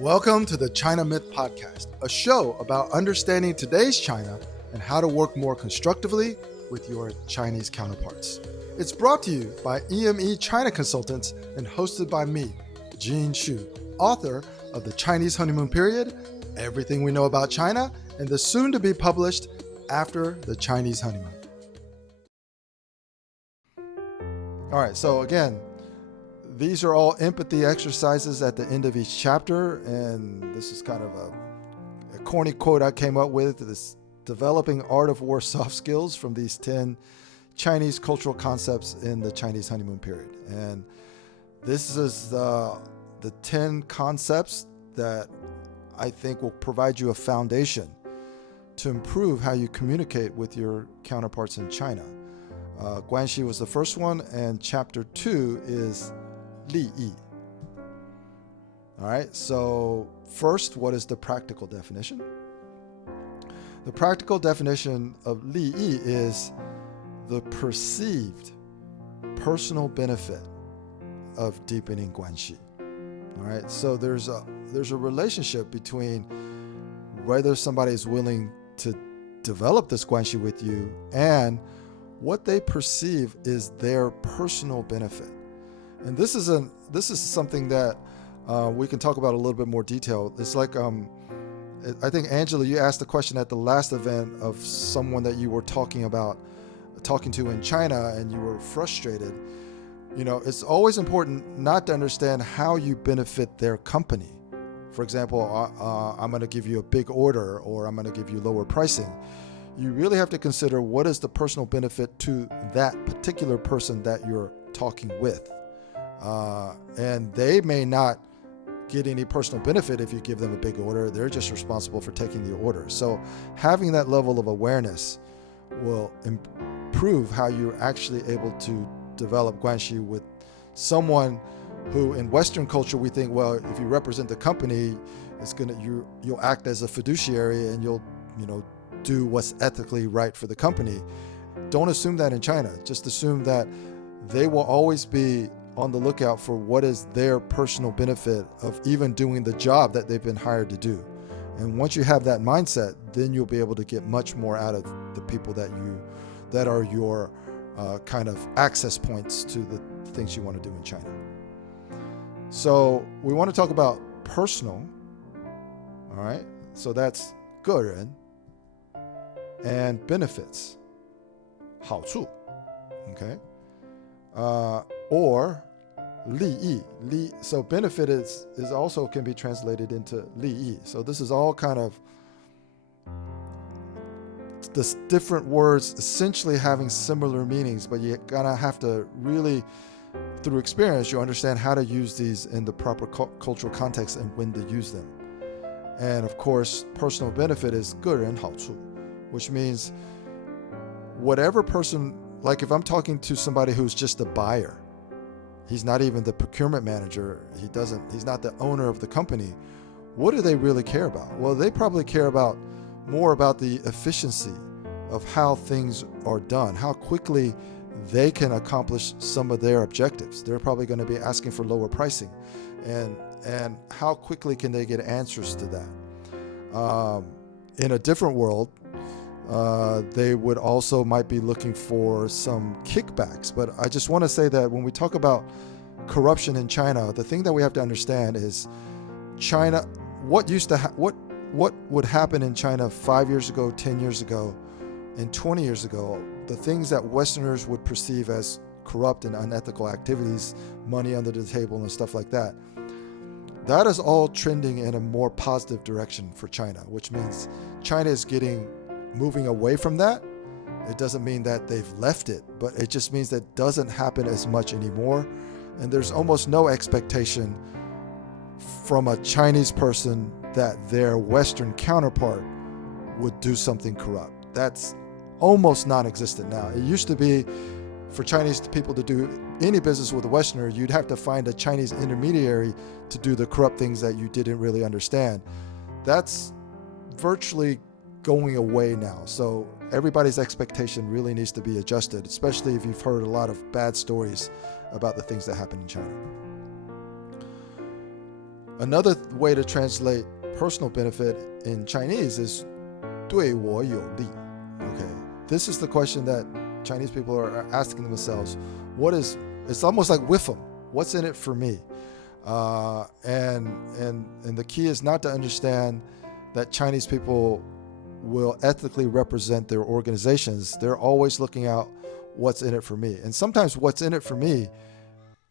Welcome to the China Myth Podcast, a show about understanding today's China and how to work more constructively with your Chinese counterparts. It's brought to you by EME China Consultants and hosted by me, Gene Xu, author of The Chinese Honeymoon Period, Everything We Know About China, and the soon-to-be published After the Chinese Honeymoon. All right, so again, these are all empathy exercises at the end of each chapter, and this is kind of a corny quote I came up with, this developing art of war soft skills from these 10 Chinese cultural concepts in the Chinese honeymoon period. And this is the 10 concepts that I think will provide you a foundation to improve how you communicate with your counterparts in China. Guanxi was the first one, and chapter 2 is Lìyì. All right, so first, what is the practical definition? The practical definition of Lìyì is the perceived personal benefit of deepening Guanxi. All right, so there's a relationship between whether somebody is willing to develop this Guanxi with you and what they perceive is their personal benefit. And this is something that we can talk about a little bit more detail. It's like, I think, Angela, you asked the question at the last event of someone that you were talking to in China, and you were frustrated. You know, it's always important not to understand how you benefit their company. For example, I'm going to give you a big order, or I'm going to give you lower pricing. You really have to consider what is the personal benefit to that particular person that you're talking with. And they may not get any personal benefit if you give them a big order. They're just responsible for taking the order. So having that level of awareness will improve how you're actually able to develop Guanxi with someone who, in Western culture, we think, well, if you represent the company, you'll act as a fiduciary and you'll do what's ethically right for the company. Don't assume that in China. Just assume that they will always be on the lookout for what is their personal benefit of even doing the job that they've been hired to do. And once you have that mindset, then you'll be able to get much more out of the people that are your kind of access points to the things you want to do in China. So we want to talk about personal. All right, so that's 个人 and benefits, 好处, okay? Or 利益. So benefit is also can be translated into 利益. So this is all kind of this different words essentially having similar meanings, but you're gonna have to really, through experience, you understand how to use these in the proper cultural context and when to use them. And of course, personal benefit is 个人好处, which means whatever person, like if I'm talking to somebody who's just a buyer, he's not even the procurement manager, he's not the owner of the company, what do they really care about? Well, they probably care more about the efficiency of how things are done, how quickly they can accomplish some of their objectives. They're probably going to be asking for lower pricing, and how quickly can they get answers to that? In a different world, they would also might be looking for some kickbacks. But I just want to say that when we talk about corruption in China, the thing that we have to understand is China, what would happen in China 5 years ago, 10 years ago, and 20 years ago, the things that Westerners would perceive as corrupt and unethical activities, money under the table and stuff like that, that is all trending in a more positive direction for China, which means China is moving away from that. It doesn't mean that they've left it, but it just means that it doesn't happen as much anymore. And there's almost no expectation from a Chinese person that their Western counterpart would do something corrupt. That's almost non-existent now. It used to be for Chinese people to do any business with a Westerner, you'd have to find a Chinese intermediary to do the corrupt things that you didn't really understand. That's virtually going away now. So everybody's expectation really needs to be adjusted, especially if you've heard a lot of bad stories about the things that happen in China. Another way to translate personal benefit in Chinese is 对我有利. Okay, this is the question that Chinese people are asking themselves. It's almost like with them. What's in it for me? And the key is not to understand that Chinese people will ethically represent their organizations. They're always looking out what's in it for me. And sometimes what's in it for me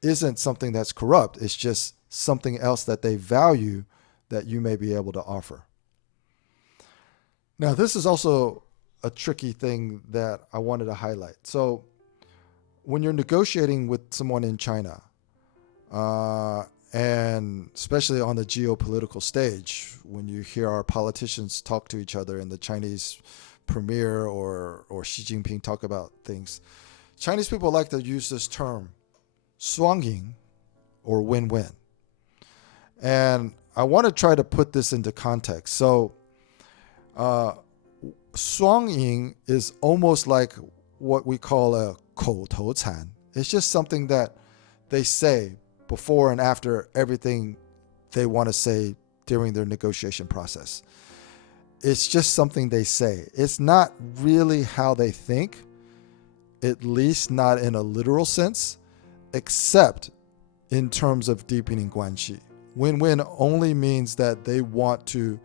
isn't something that's corrupt. It's just something else that they value that you may be able to offer. Now, this is also a tricky thing that I wanted to highlight. So when you're negotiating with someone in China, and especially on the geopolitical stage, when you hear our politicians talk to each other and the Chinese premier or Xi Jinping talk about things, Chinese people like to use this term, 双赢 or win-win. And I want to try to put this into context. So 双赢 is almost like what we call a 口头禅. It's just something that they say before and after everything they want to say during their negotiation process. It's just something they say. It's not really how they think, at least not in a literal sense, except in terms of deepening Guanxi. Win-win only means that they want to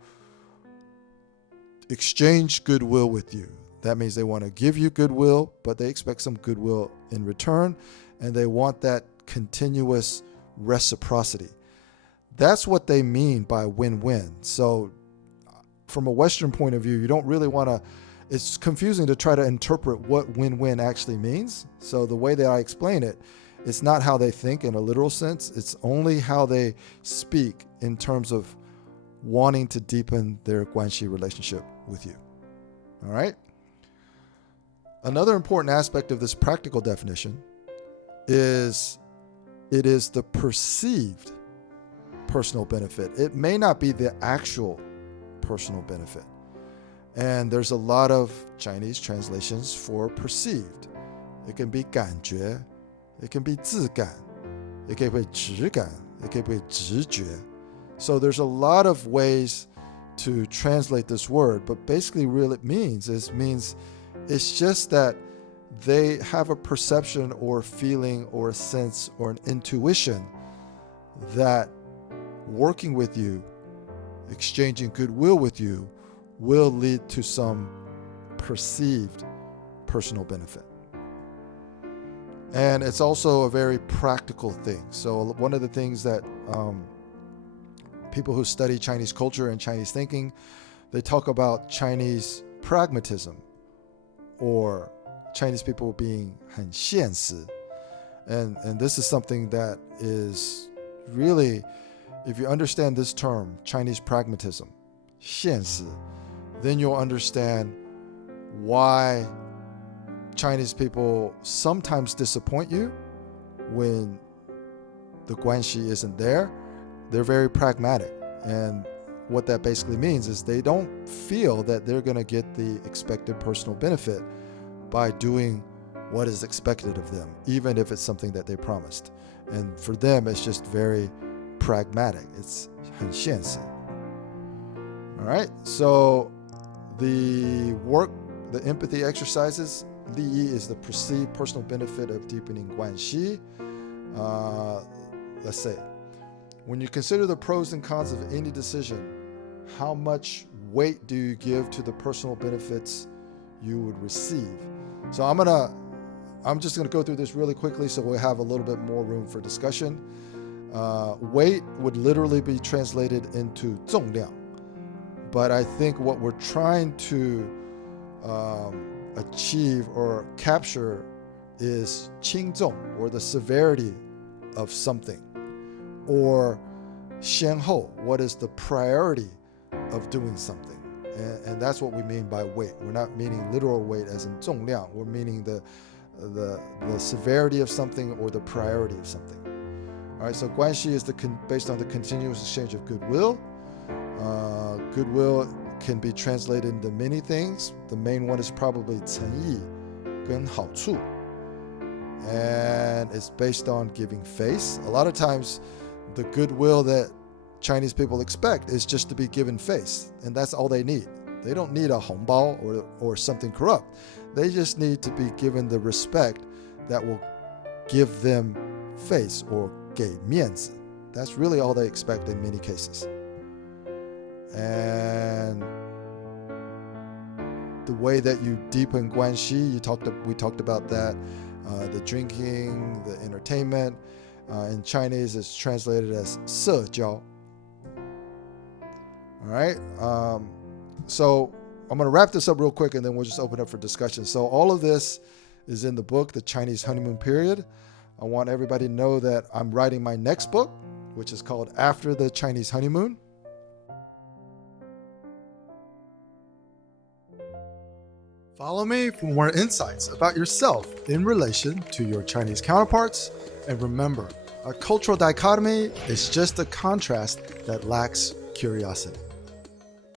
exchange goodwill with you. That means they want to give you goodwill, but they expect some goodwill in return, and they want that continuous reciprocity. That's what they mean by win-win. So from a Western point of view, you don't really want to, it's confusing to try to interpret what win-win actually means. So the way that I explain it, it's not how they think in a literal sense. It's only how they speak in terms of wanting to deepen their Guanxi relationship with you. All right? Another important aspect of this practical definition is it is the perceived personal benefit. It may not be the actual personal benefit. And there's a lot of Chinese translations for perceived. It can be 感觉, it can be 自感, it can be 直感, it can be 直觉. So there's a lot of ways to translate this word, but basically what it means it's just that they have a perception or feeling or a sense or an intuition that working with you, exchanging goodwill with you, will lead to some perceived personal benefit. And it's also a very practical thing. So one of the things that people who study Chinese culture and Chinese thinking, they talk about Chinese pragmatism, or Chinese people being 很现实. And this is something that is really, if you understand this term, Chinese pragmatism, 现实, then you'll understand why Chinese people sometimes disappoint you when the Guanxi isn't there. They're very pragmatic. And what that basically means is they don't feel that they're going to get the expected personal benefit by doing what is expected of them, even if it's something that they promised. And for them, it's just very pragmatic. It's 很现实. All right, so the empathy exercises, Lìyì is the perceived personal benefit of deepening Guanxi. Let's say, when you consider the pros and cons of any decision, how much weight do you give to the personal benefits you would receive? So I'm just gonna go through this really quickly so we'll have a little bit more room for discussion. Weight would literally be translated into 重量, but I think what we're trying to achieve or capture is 轻重, or the severity of something, or 先后, what is the priority of doing something. And that's what we mean by weight. We're not meaning literal weight as in 重量. We're meaning the severity of something or the priority of something. All right, so Guanxi is based on the continuous exchange of goodwill. Goodwill can be translated into many things. The main one is probably 诚意跟好处. And it's based on giving face. A lot of times the goodwill that Chinese people expect is just to be given face, and that's all they need. They don't need a 红包 or something corrupt. They just need to be given the respect that will give them face or 给面子. That's really all they expect in many cases. And the way that you deepen Guanxi, we talked about that. The drinking, the entertainment. In Chinese, it's translated as 社交. All right. So I'm going to wrap this up real quick, and then we'll just open up for discussion. So all of this is in the book, The Chinese Honeymoon Period. I want everybody to know that I'm writing my next book, which is called After the Chinese Honeymoon. Follow me for more insights about yourself in relation to your Chinese counterparts. And remember, a cultural dichotomy is just a contrast that lacks curiosity.